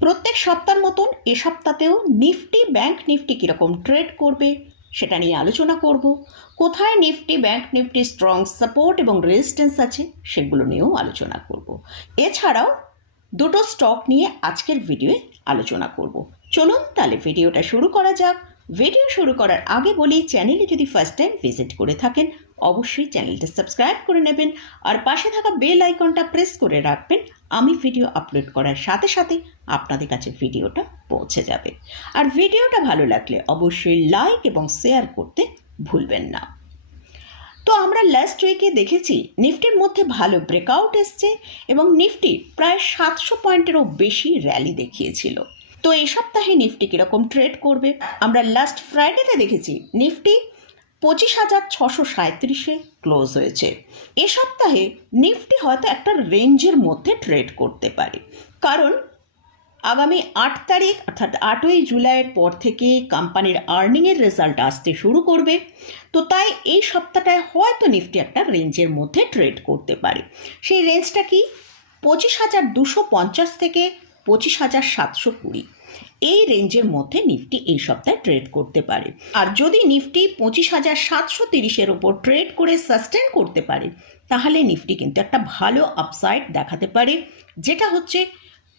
প্রত্যেক সপ্তাহের মতন এ সপ্তাহতেও নিফটি ব্যাংক নিফটি কীরকম ট্রেড করবে সেটা নিয়ে আলোচনা করব। কোথায় Nifty bank Nifty strong support এবং রেজিস্ট্যান্স আছে সেগুলো নিয়েও আলোচনা করব। এছাড়াও দুটো স্টক নিয়ে আজকের ভিডিওয়ে আলোচনা করব। চলুন তাহলে ভিডিওটা শুরু করা যাক। ভিডিও শুরু করার আগে বলি চ্যানেলে যদি ফার্স্ট টাইম ভিজিট করে থাকেন অবশ্যই চ্যানেলটা সাবস্ক্রাইব করে নেবেন আর পাশে থাকা বেল আইকনটা প্রেস করে রাখবেন। আমি ভিডিও আপলোড করার সাথে সাথে আপনাদের কাছে ভিডিওটা পৌঁছে যাবে। আর ভিডিওটা ভালো লাগলে অবশ্যই লাইক এবং শেয়ার করতে ভুলবেন না। তো আমরা লাস্ট উইকে দেখেছি, নিফটির মধ্যে ভালো ব্রেকআউট এসছে এবং নিফটি প্রায় সাতশো পয়েন্টেরও বেশি র্যালি দেখিয়েছিল। তো এই সপ্তাহে নিফটি কীরকম ট্রেড করবে? আমরা লাস্ট ফ্রাইডেতে দেখেছি, নিফটি পঁচিশ হাজার ছশো সাঁত্রিশে ক্লোজ হয়েছে। এ সপ্তাহে নিফটি হয়তো একটা রেঞ্জের মধ্যে ট্রেড করতে পারে। কারণ আগামী আট তারিখ, অর্থাৎ আটই জুলাইয়ের পর থেকে কোম্পানির আর্নিংয়ের রেজাল্ট আসতে শুরু করবে। তো তাই এই সপ্তাহটায় হয়তো নিফটি একটা রেঞ্জের মধ্যে ট্রেড করতে পারে। সেই রেঞ্জটা কি? পঁচিশ হাজার দুশো পঞ্চাশ থেকে পঁচিশ হাজার সাতশো কুড়ি। এই রেঞ্জের মধ্যে নিফটি এই সপ্তাহে ট্রেড করতে পারে। আর যদি নিফটি পঁচিশ হাজার সাতশো তিরিশের ওপর ট্রেড করে সাস্টেন করতে পারে, তাহলে নিফটি কিন্তু একটা ভালো আপসাইড দেখাতে পারে, যেটা হচ্ছে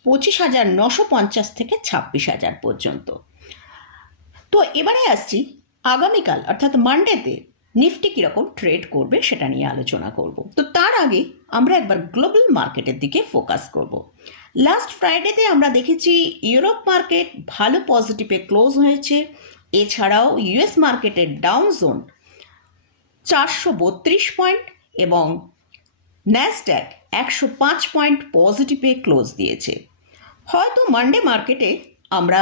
পঁচিশ হাজার নশো পঞ্চাশ থেকে ছাব্বিশ হাজার পর্যন্ত। তো এবারে আসছি আগামীকাল, অর্থাৎ মানডেতে নিফটি কীরকম ট্রেড করবে সেটা নিয়ে আলোচনা করব। তো তার আগে আমরা একবার গ্লোবাল মার্কেটের দিকে ফোকাস করব। লাস্ট ফ্রাইডেতে আমরা দেখেছি ইউরোপ মার্কেট ভালো পজিটিভে ক্লোজ হয়েছে। এছাড়াও ইউএস মার্কেটের ডাউন জোন চারশো বত্রিশ পয়েন্ট এবং ন্যাসড্যাক একশো পাঁচ পয়েন্ট পজিটিভে ক্লোজ দিয়েছে। হয়তো মানডে মার্কেটে আমরা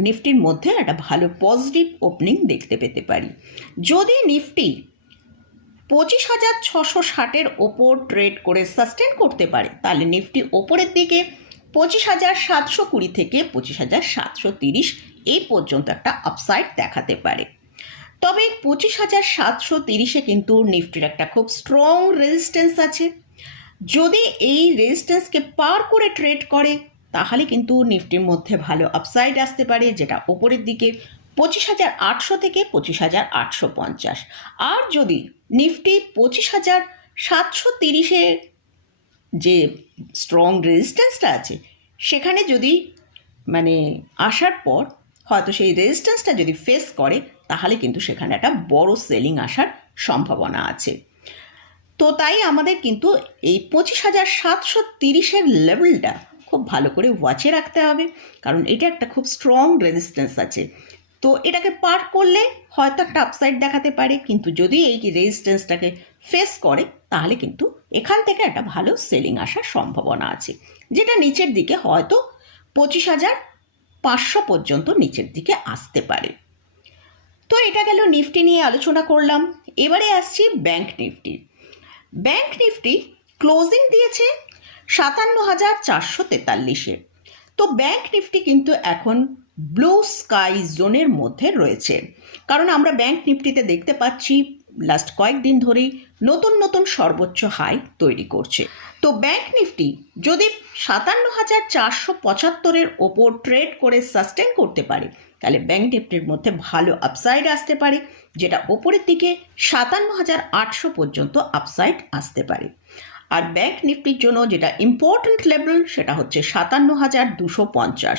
নিফটির মধ্যে একটা ভালো পজিটিভ ওপেনিং দেখতে পেতে পারি। যদি নিফটি পঁচিশ হাজার ছশো ষাটের ওপর ট্রেড করে সাস্টেন করতে পারে, তাহলে নিফটি ওপরের দিকে পঁচিশ হাজার সাতশো কুড়ি থেকে পঁচিশ হাজার সাতশো তিরিশ এই পর্যন্ত একটা আপসাইড দেখাতে পারে। তবে পঁচিশ হাজার সাতশো তিরিশে কিন্তু নিফটির একটা খুব স্ট্রং রেজিস্ট্যান্স আছে। যদি এই রেজিস্ট্যান্সকে পার করে ট্রেড করে তাহলে কিন্তু নিফটির মধ্যে ভালো আপসাইড আসতে পারে, যেটা ওপরের দিকে পঁচিশ হাজার আটশো থেকে পঁচিশ হাজার আটশো পঞ্চাশ। আর যদি নিফটি পঁচিশ হাজার সাতশো তিরিশে যে স্ট্রং রেজিস্ট্যান্সটা আছে, সেখানে যদি মানে আসার পর হয়তো সেই রেজিস্ট্যান্সটা যদি ফেস করে, তাহলে কিন্তু সেখানে একটা বড় সেলিং আসার সম্ভাবনা আছে। তো তাই আমাদের কিন্তু এই পঁচিশ হাজার সাতশো তিরিশের লেভেলটা খুব ভালো করে ওয়াচে রাখতে হবে। কারণ এটা একটা খুব স্ট্রং রেজিস্ট্যান্স আছে। তো এটাকে পার করলে হয়তো একটা আপসাইড দেখাতে পারে। কিন্তু যদি এই রেজিস্ট্যান্সটাকে ফেস করে, তাহলে কিন্তু এখান থেকে একটা ভালো সেলিং আসার সম্ভাবনা আছে। যেটা নিচের দিকে হয়তো পঁচিশ হাজার পাঁচশো পর্যন্ত নিচের দিকে আসতে পারে। তো এটা গেল নিফটি নিয়ে আলোচনা করলাম। এবারে আসছি bank Nifty. Bank Nifty closing দিয়েছে সাতান্ন হাজার চারশো তেতাল্লিশে। তো ব্যাংক নিফটি কিন্তু এখন ব্লু স্কাই জোনের মধ্যে রয়েছে। কারণ আমরা ব্যাংক নিফটিতে দেখতে পাচ্ছি, লাস্ট কয়েকদিন ধরেই নতুন নতুন সর্বোচ্চ হাই তৈরি করছে। তো ব্যাংক নিফটি যদি সাতান্ন হাজার চারশো পঁচাত্তরের ওপর ট্রেড করে সাস্টেন করতে পারে, তাহলে ব্যাংক নিফটির মধ্যে ভালো আপসাইড আসতে পারে, যেটা ওপরের দিকে সাতান্ন হাজার আটশো পর্যন্ত আপসাইড আসতে পারে। আর ব্যাংক নিফটির জন্য যেটা ইম্পর্ট্যান্ট লেভেল সেটা হচ্ছে সাতান্ন হাজার দুশো পঞ্চাশ।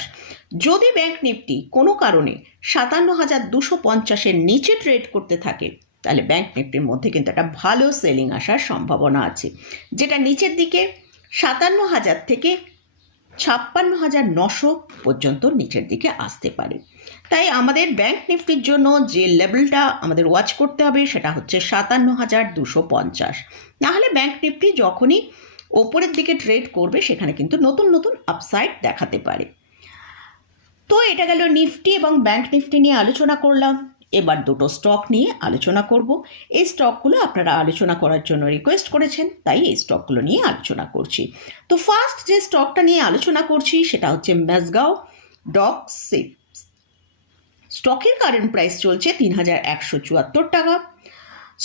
যদি ব্যাংক নিফটি কোনো কারণে সাতান্ন হাজার দুশো পঞ্চাশের নিচে ট্রেড করতে থাকে, তাহলে ব্যাংক নিফটির মধ্যে কিন্তু একটা ভালো সেলিং আসার সম্ভাবনা আছে। যেটা নিচের দিকে সাতান্ন হাজার থেকে ছাপ্পান্ন হাজার নশো পর্যন্ত নিচের দিকে আসতে পারে। তাই আমাদের ব্যাংক নিফটির জন্য যে লেভেলটা আমাদের ওয়াচ করতে হবে সেটা হচ্ছে সাতান্ন হাজার দুশো পঞ্চাশ। নাহলে ব্যাংক নিফটি যখনই ওপরের দিকে ট্রেড করবে সেখানে কিন্তু নতুন নতুন আপসাইড দেখাতে পারে। তো এটা গেল নিফটি এবং ব্যাংক নিফটি নিয়ে আলোচনা করলাম। এবার দুটো স্টক নিয়ে আলোচনা করব। এই স্টকগুলো আপনারা আলোচনা করার জন্য রিকোয়েস্ট করেছেন, তাই এই স্টকগুলো নিয়ে আলোচনা করছি। তো ফার্স্ট যে স্টকটা নিয়ে আলোচনা করছি, সেটা হচ্ছে ম্যাসগাঁও ডক সিপ স্টকের কারেন্ট প্রাইস চলছে তিন হাজার একশো চুয়াত্তর টাকা।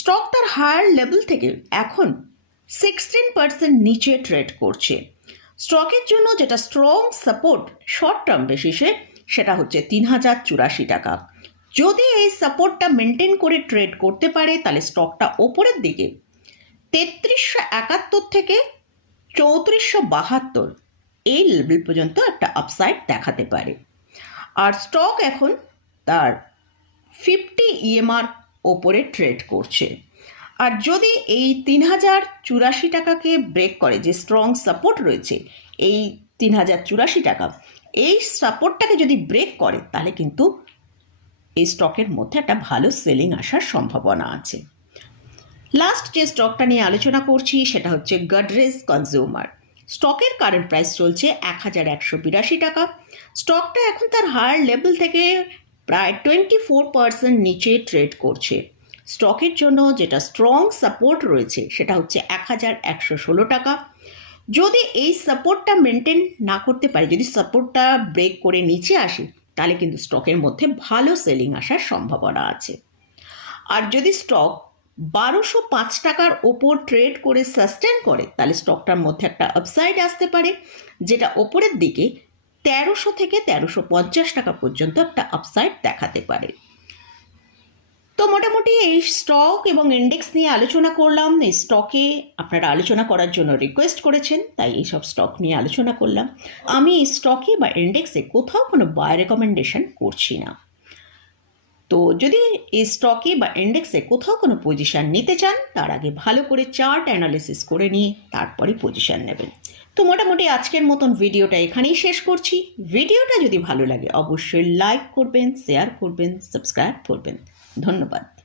স্টক তার হায়ার লেভেল থেকে এখন সিক্সটিন পার্সেন্ট নিচে ট্রেড করছে। স্টকের জন্য যেটা স্ট্রং সাপোর্ট শর্ট টার্ম বেসিসে সেটা হচ্ছে তিন হাজার চুরাশি টাকা। যদি এই সাপোর্টটা মেনটেন করে ট্রেড করতে পারে, তাহলে স্টকটা ওপরের দিকে। তেত্রিশশো একাত্তর থেকে চৌত্রিশশো বাহাত্তর এই লেভেল পর্যন্ত একটা আপসাইড দেখাতে পারে। আর স্টক এখন তার ফিফটি ইএমআর ওপরে ট্রেড করছে। আর যদি এই তিন হাজার চুরাশি টাকাকে ব্রেক করে, যে স্ট্রং সাপোর্ট রয়েছে, এই তিন হাজার চুরাশি টাকা, এই সাপোর্টটাকে যদি ব্রেক করে, তাহলে কিন্তু এই স্টকের মধ্যে একটা ভালো সেলিং আসার সম্ভাবনা আছে। লাস্ট যে স্টকটা নিয়ে আলোচনা করছি, সেটা হচ্ছে গডরেজ কনজিউমার স্টকের কারেন্ট প্রাইস চলছে এক হাজার একশো বিরাশি টাকা। স্টকটা এখন তার হায়ার লেভেল থেকে প্রায় টোয়েন্টি ফোর পার্সেন্ট নিচে ট্রেড করছে। স্টকের জন্য যেটা স্ট্রং সাপোর্ট রয়েছে, সেটা হচ্ছে এক হাজার একশো ষোলো টাকা। যদি এই সাপোর্টটা মেনটেন না করতে পারে, যদি সাপোর্টটা ব্রেক করে নিচে আসে তাহলে কিন্তু স্টকের মধ্যে ভালো সেলিং আসার সম্ভাবনা আছে। আর যদি স্টক বারোশো পাঁচ টাকার ওপর ট্রেড করে সাস্টেন করে, তাহলে স্টকটার মধ্যে একটা আপসাইড আসতে পারে, যেটা ওপরের দিকে তেরোশো থেকে তেরোশো পঞ্চাশ টাকা পর্যন্ত একটা আপসাইড দেখাতে পারে। তো মোটামুটি এই স্টক এবং ইন্ডেক্স নিয়ে আলোচনা করলাম। এই স্টকে আপনারা আলোচনা করার জন্য রিকোয়েস্ট করেছেন, তাই এইসব স্টক নিয়ে আলোচনা করলাম। আমি এই স্টকে বা ইন্ডেক্সে কোথাও কোনো বাই রেকমেন্ডেশন করছি না। তো যদি এই স্টকে বা ইন্ডেক্সে কোথাও কোনো পজিশান নিতে চান, তার আগে ভালো করে চার্ট অ্যানালিসিস করে নিয়ে তারপরে পজিশান নেবেন। তো মোটামুটি আজকের মতন ভিডিওটা এখানেই শেষ করছি। ভিডিওটা যদি ভালো লাগে, অবশ্যই লাইক করবেন শেয়ার করবেন সাবস্ক্রাইব করবেন। ধন্যবাদ।